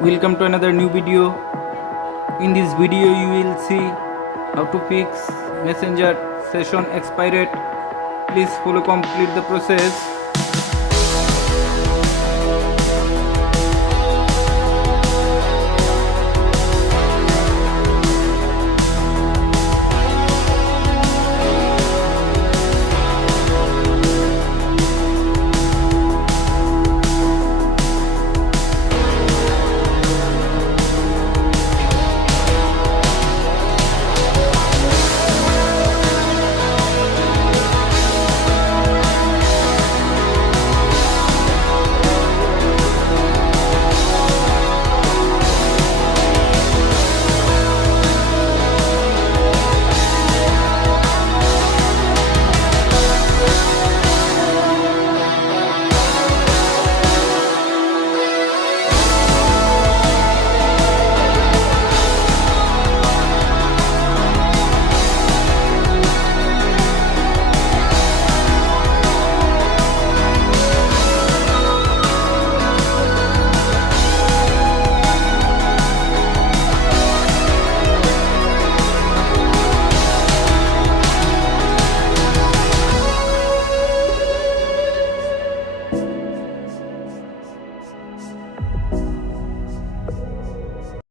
Welcome to another new video. In this video you will see how to fix messenger session expired. Please follow complete the process.